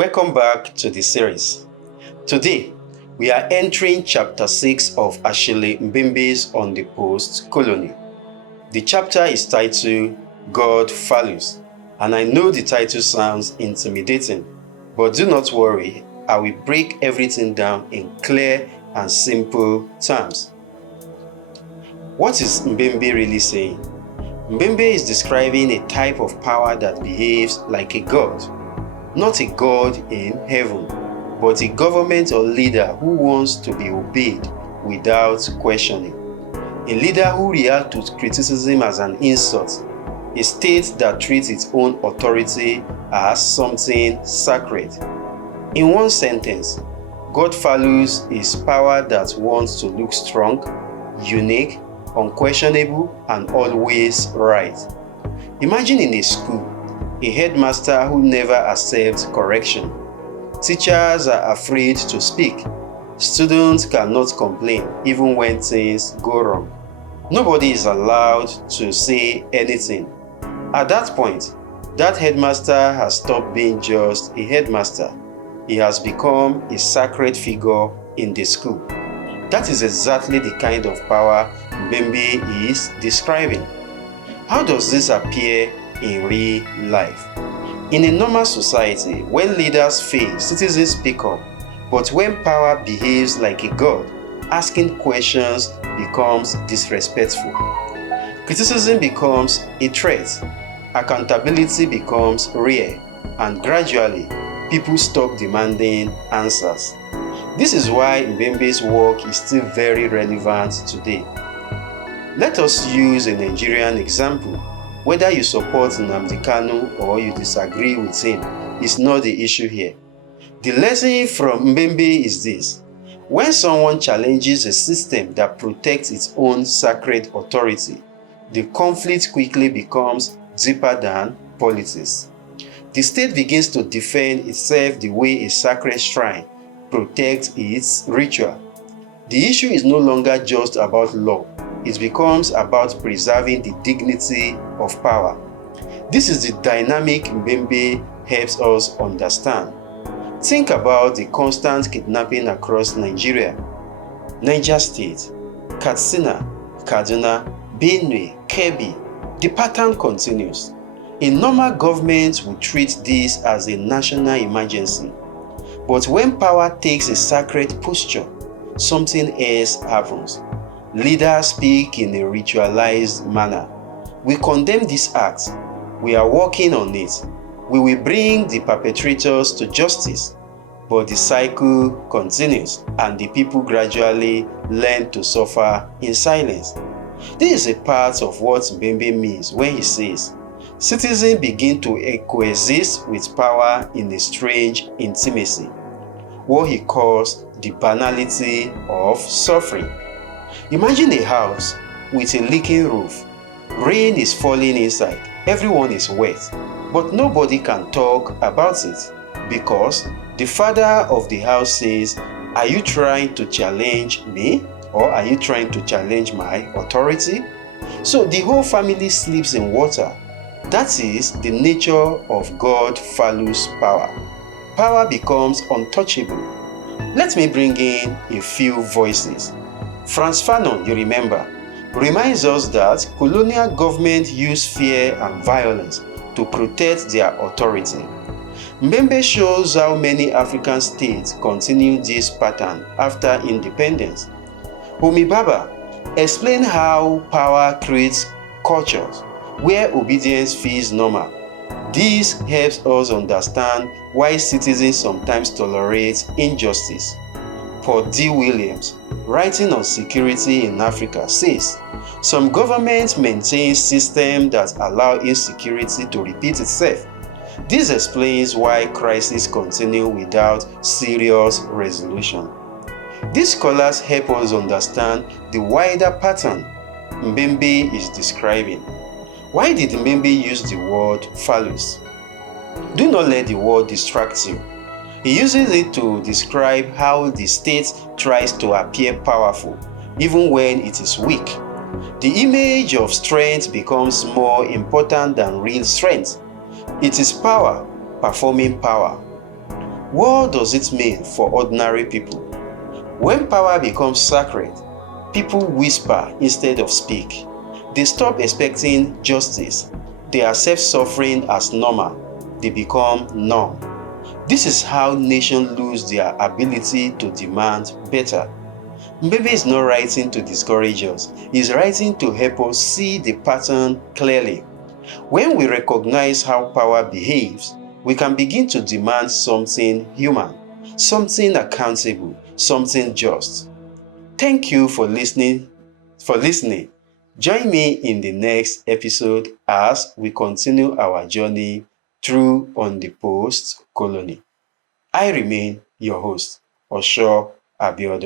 Welcome back to the series. Today, we are entering chapter 6 of Achille Mbembe's On the Postcolony. The chapter is titled God Phallus, and I know the title sounds intimidating, but do not worry, I will break everything down in clear and simple terms. What is Mbembe really saying? Mbembe is describing a type of power that behaves like a god. Not a god in heaven, but a government or leader who wants to be obeyed without questioning. A leader who reacts to criticism as an insult. A state that treats its own authority as something sacred. In one sentence, God Phallus is power that wants to look strong, unique, unquestionable, and always right. Imagine in a school, a headmaster who never accepts correction. Teachers are afraid to speak. Students cannot complain even when things go wrong. Nobody is allowed to say anything. At that point, that headmaster has stopped being just a headmaster. He has become a sacred figure in the school. That is exactly the kind of power Mbembe is describing. How does this appear in real life? In a normal society, when leaders fail, citizens speak up. But when power behaves like a god, asking questions becomes disrespectful. Criticism becomes a threat. Accountability becomes rare. And gradually, people stop demanding answers. This is why Mbembe's work is still very relevant today. Let us use a Nigerian example. Whether you support Nnamdi Kanu or you disagree with him is not the issue here. The lesson from Mbembe is this: when someone challenges a system that protects its own sacred authority, the conflict quickly becomes deeper than politics. The state begins to defend itself the way a sacred shrine protects its ritual. The issue is no longer just about law. It becomes about preserving the dignity of power. This is the dynamic Mbembe helps us understand. Think about the constant kidnapping across Nigeria. Niger State, Katsina, Kaduna, Benue, Kebbi. The pattern continues. A normal government would treat this as a national emergency. But when power takes a sacred posture, something else happens. Leaders speak in a ritualized manner. We condemn this act. We are working on it. We will bring the perpetrators to justice. But the cycle continues, and the people gradually learn to suffer in silence. This is a part of what Mbembe means when he says, citizens begin to coexist with power in a strange intimacy, what he calls the banality of suffering. Imagine a house with a leaking roof. Rain is falling inside. Everyone is wet. But nobody can talk about it because the father of the house says, "Are you trying to challenge me? Or are you trying to challenge my authority?" So the whole family sleeps in water. That is the nature of God Phallus power. Power becomes untouchable. Let me bring in a few voices. Frantz Fanon, you remember, reminds us that colonial governments used fear and violence to protect their authority. Mbembe shows how many African states continue this pattern after independence. Homi Baba explained how power creates cultures where obedience feels normal. This helps us understand why citizens sometimes tolerate injustice. Paul D. Williams, writing on security in Africa, says, some governments maintain systems that allow insecurity to repeat itself. This explains why crises continue without serious resolution. These scholars help us understand the wider pattern Mbembe is describing. Why did Mbembe use the word phallus? Do not let the word distract you. He uses it to describe how the state tries to appear powerful, even when it is weak. The image of strength becomes more important than real strength. It is power performing power. What does it mean for ordinary people? When power becomes sacred, people whisper instead of speak. They stop expecting justice. They accept suffering as normal. They become numb. This is how nations lose their ability to demand better. Mbembe is not writing to discourage us. He's writing to help us see the pattern clearly. When we recognize how power behaves, we can begin to demand something human, something accountable, something just. Thank you for listening. Join me in the next episode as we continue our journey through On the Postcolony. I remain your host, Osho Abiodun.